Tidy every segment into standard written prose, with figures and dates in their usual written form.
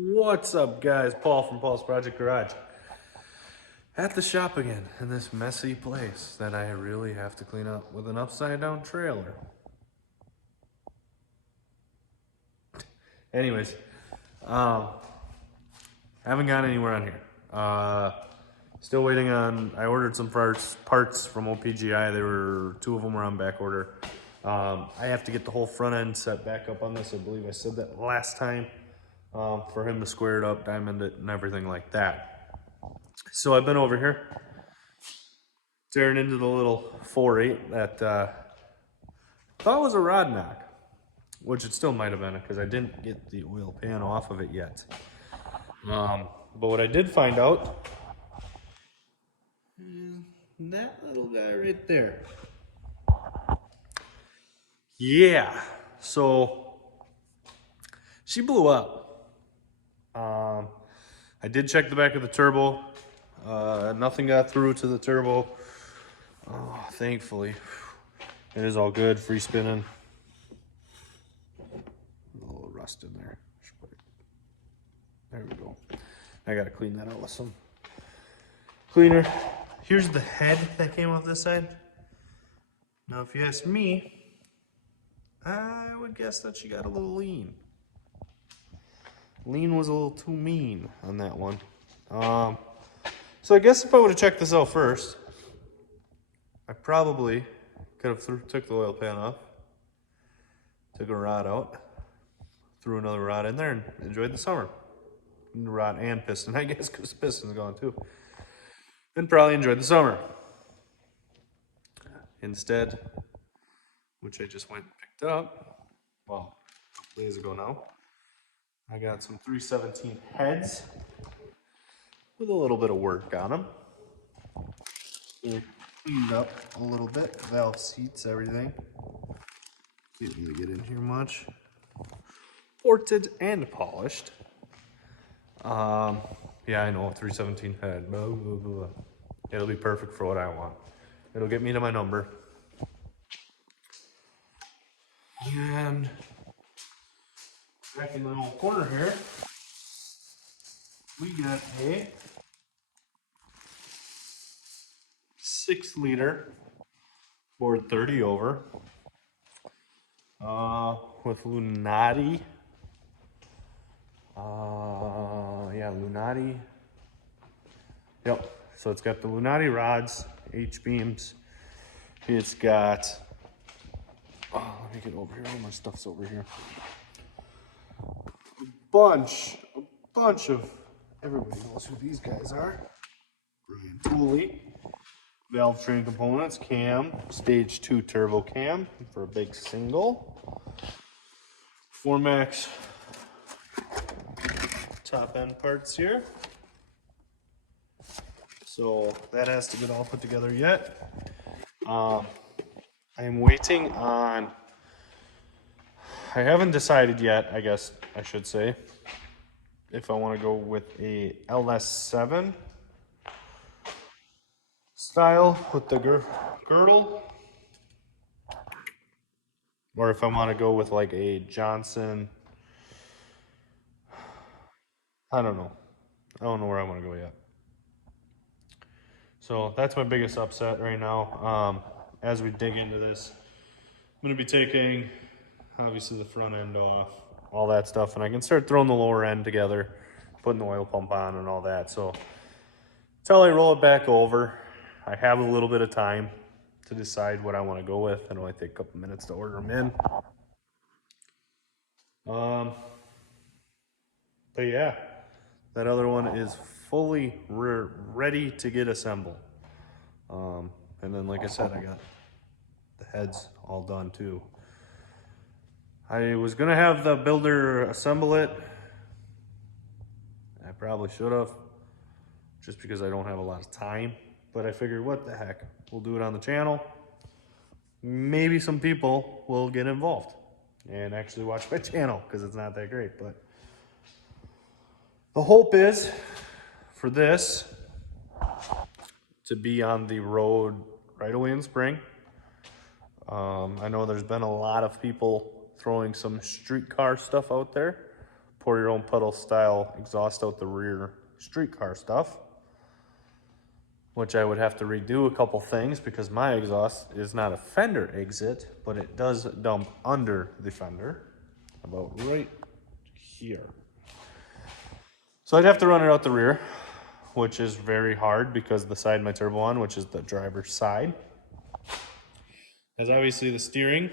What's up, guys? Paul from Paul's Project Garage. At the shop again in this messy place that I really have to clean up with an upside down trailer. Anyways, haven't gone anywhere on here. Still waiting on, I ordered some parts from OPGI. Two of them were on back order. I have to get the whole front end set back up on this. I believe I said that last time, for him to square it up, diamond it, and everything like that. So I've been over here, tearing into the little 4.8 that thought was a rod knock, which it still might have been because I didn't get the oil pan off of it yet. But what I did find out is that little guy right there. Yeah, so she blew up. I did check the back of the turbo. Nothing got through to the turbo. Oh, thankfully. It is all good, free spinning. A little rust in there. There we go. I gotta clean that out with some cleaner. Here's the head that came off this side. Now, if you ask me, I would guess that she got a little lean. Lean was a little too mean on that one. So I guess if I would have checked this out first, I probably could have took the oil pan off, took a rod out, threw another rod in there, and enjoyed the summer. Rod and piston, I guess, because the piston's gone too. And probably enjoyed the summer. Instead, which I just went and picked up, well, a couple days ago now, I got some 317 heads with a little bit of work on them. They're cleaned up a little bit, valve seats, everything. Can't really get in here much. Ported and polished. Yeah, I know, 317 head. Blah, blah, blah. It'll be perfect for what I want. It'll get me to my number. And back in the little corner here, we got a 6-liter Ford 30 over with Lunati. Yeah, Lunati. Yep. So it's got the Lunati rods, H-beams. It's got. Oh, let me get over here. All my stuff's over here. A bunch of. Everybody knows who these guys are. Brian Tooley. Valve train components, cam, stage 2 turbo cam for a big single. Formax top end parts here. So that has to get all put together yet. I am waiting on, I haven't decided yet, I guess I should say, if I want to go with a LS7 style with the girdle, or if I want to go with like a Johnson. I don't know where I want to go yet. So that's my biggest upset right now. As we dig into this, I'm going to be taking obviously the front end off, all that stuff, and I can start throwing the lower end together, putting the oil pump on and all that. So until I roll it back over, I have a little bit of time to decide what I want to go with. It'll only take a couple minutes to order them in. But yeah, that other one is fully ready to get assembled. And then, like I said, I got the heads all done too. I was gonna have the builder assemble it. I probably should have, just because I don't have a lot of time. But I figured, what the heck, we'll do it on the channel. Maybe some people will get involved and actually watch my channel, because it's not that great. But the hope is for this to be on the road right away in spring. I know there's been a lot of people throwing some streetcar stuff out there, pour your own puddle style exhaust out the rear streetcar stuff, which I would have to redo a couple things because my exhaust is not a fender exit, but it does dump under the fender, about right here. So I'd have to run it out the rear, which is very hard because the side my turbo on, which is the driver's side, has obviously the steering,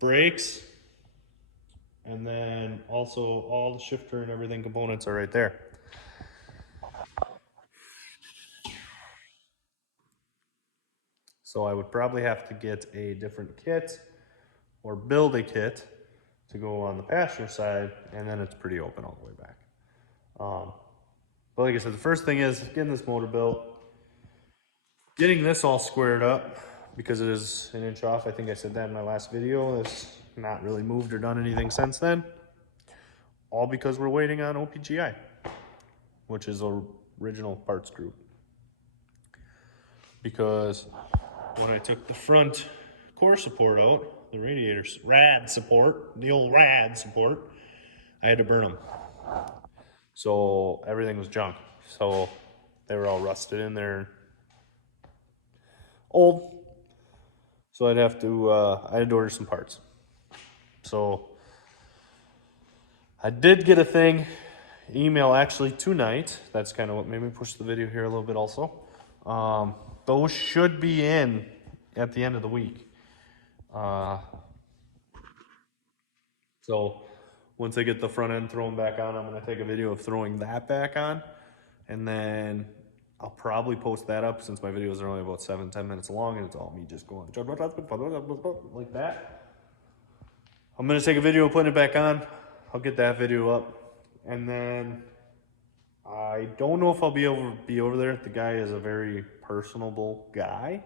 brakes, and then also all the shifter and everything components are right there. So I would probably have to get a different kit or build a kit to go on the passenger side, and then it's pretty open all the way back. But like I said, the first thing is getting this motor built, getting this all squared up because it is an inch off. I think I said that in my last video. It's not really moved or done anything since then. All because we're waiting on OPGI, which is the original parts group. Because when I took the front core support out, the radiators, rad support, the old rad support, I had to burn them. So everything was junk. So they were all rusted in there, old. So I had to order some parts. So I did get a email actually tonight. That's kind of what made me push the video here a little bit also. Those should be in at the end of the week. So once I get the front end thrown back on, I'm gonna take a video of throwing that back on, and then I'll probably post that up since my videos are only about 7-10 minutes long and it's all me just going like that. I'm gonna take a video of putting it back on. I'll get that video up, and then I don't know if I'll be over there. The guy is a very personable guy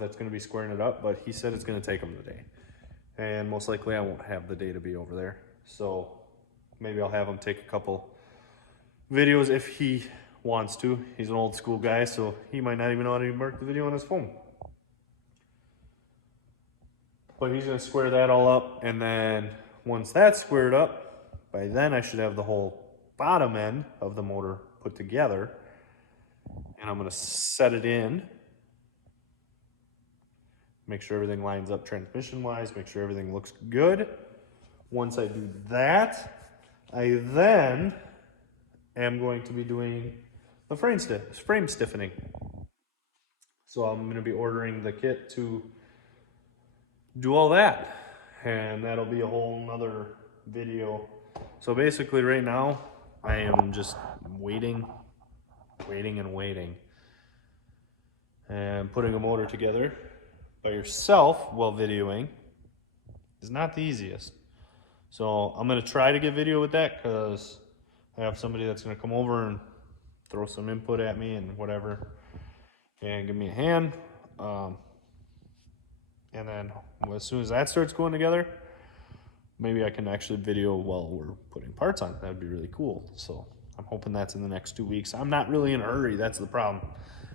that's going to be squaring it up, but he said it's going to take him the day, and most likely I won't have the day to be over there. So maybe I'll have him take a couple videos if he wants to. He's an old school guy, so he might not even know how to mark the video on his phone. But he's going to square that all up, and then once that's squared up, by then I should have the whole bottom end of the motor put together, and I'm going to set it in, make sure everything lines up transmission wise, make sure everything looks good. Once I do that, I then am going to be doing the frame stiffening. So I'm going to be ordering the kit to do all that, and that'll be a whole nother video. So basically right now I am just waiting and putting a motor together by yourself while videoing is not the easiest. So I'm going to try to get video with that because I have somebody that's going to come over and throw some input at me and whatever and give me a hand. And then as soon as that starts going together, maybe I can actually video while we're putting parts on. That would be really cool. So I'm hoping that's in the next 2 weeks. I'm not really in a hurry. That's the problem.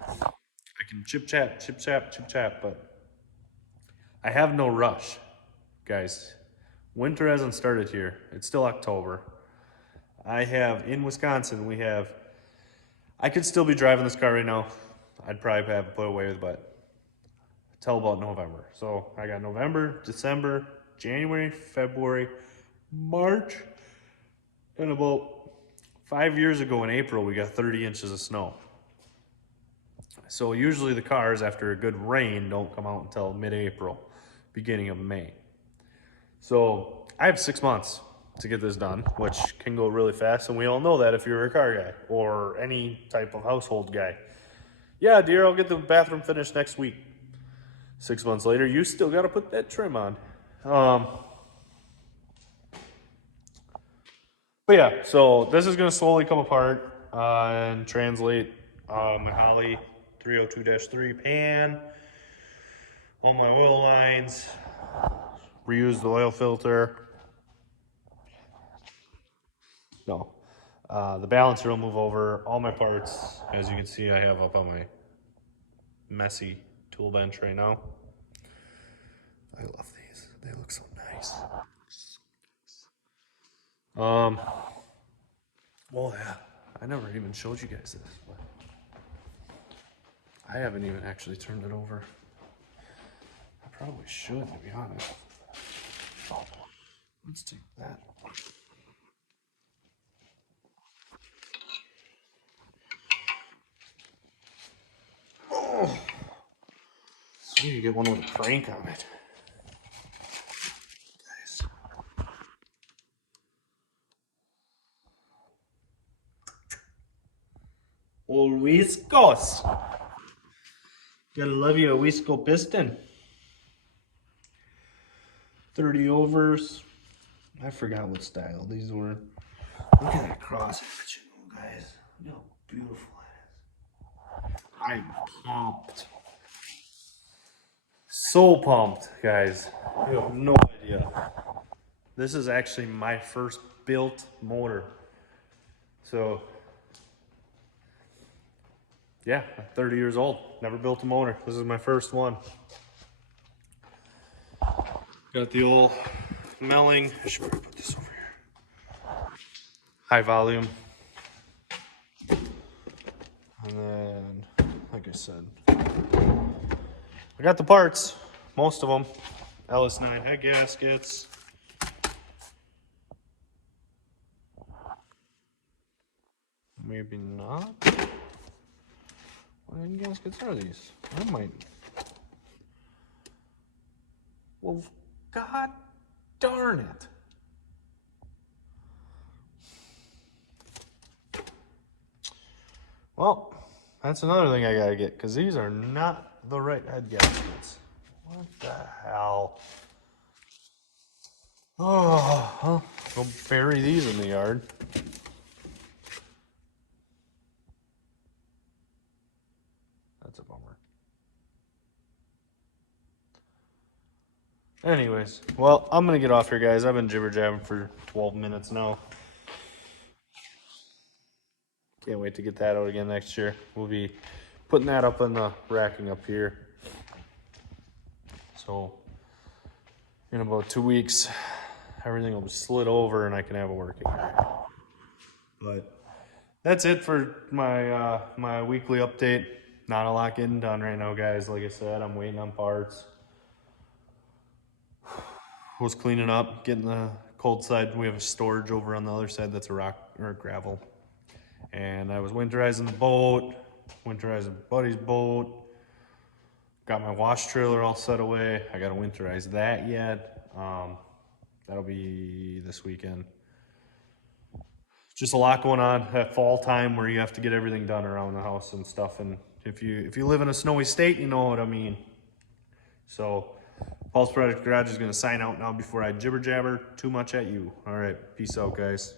I can chip chat, but I have no rush, guys. Winter hasn't started here. It's still October. In Wisconsin, I could still be driving this car right now. I'd probably have it put away, but till about November. So I got November, December, January, February, March, and about 5 years ago in April, we got 30 inches of snow. So usually the cars, after a good rain, don't come out until mid-April, beginning of May. So I have 6 months to get this done, which can go really fast, and we all know that if you're a car guy or any type of household guy. Yeah, dear, I'll get the bathroom finished next week. 6 months later, you still got to put that trim on. But yeah, so this is going to slowly come apart and translate my Holley 302-3 pan, all my oil lines, reuse the oil filter. No, the balancer will move over. All my parts, as you can see, I have up on my messy tool bench right now. I love these. They look so nice. Um, well, yeah, I never even showed you guys this, but I haven't even actually turned it over. I probably should, to be honest. Let's take that. Oh, so you get one with a crank on it. Nice. Old Whiskas. Gotta love you a Whisco piston. 30 overs. I forgot what style these were. Look at that cross hatching, guys. Look how beautiful it is. I'm pumped. So pumped, guys. You have no idea. This is actually my first built motor. So, yeah, I'm 30 years old. Never built a motor. This is my first one. Got the old Melling. I should probably put this over here. High volume. And then, like I said, I got the parts, most of them. LS9 head gaskets. Maybe not. What head gaskets are these? I might. Well, god darn it. Well, that's another thing I gotta get, because these are not the right head gaskets. What the hell? Oh, well, go bury these in the yard. That's a bummer. Anyways, well, I'm gonna get off here, guys. I've been jibber jabbing for 12 minutes now. Can't wait to get that out again next year. We'll be putting that up in the racking up here. So, in about 2 weeks, everything will be slid over and I can have a working rack. But that's it for my my weekly update. Not a lot getting done right now, guys. Like I said, I'm waiting on parts. Was cleaning up, getting the cold side. We have a storage over on the other side that's a rock or gravel. And I was winterizing the boat, winterizing buddy's boat. Got my wash trailer all set away. I gotta winterize that yet. That'll be this weekend. Just a lot going on at fall time where you have to get everything done around the house and stuff. And if you live in a snowy state, you know what I mean. So Paul's Project Garage is gonna sign out now before I jibber jabber too much at you. All right, peace out, guys.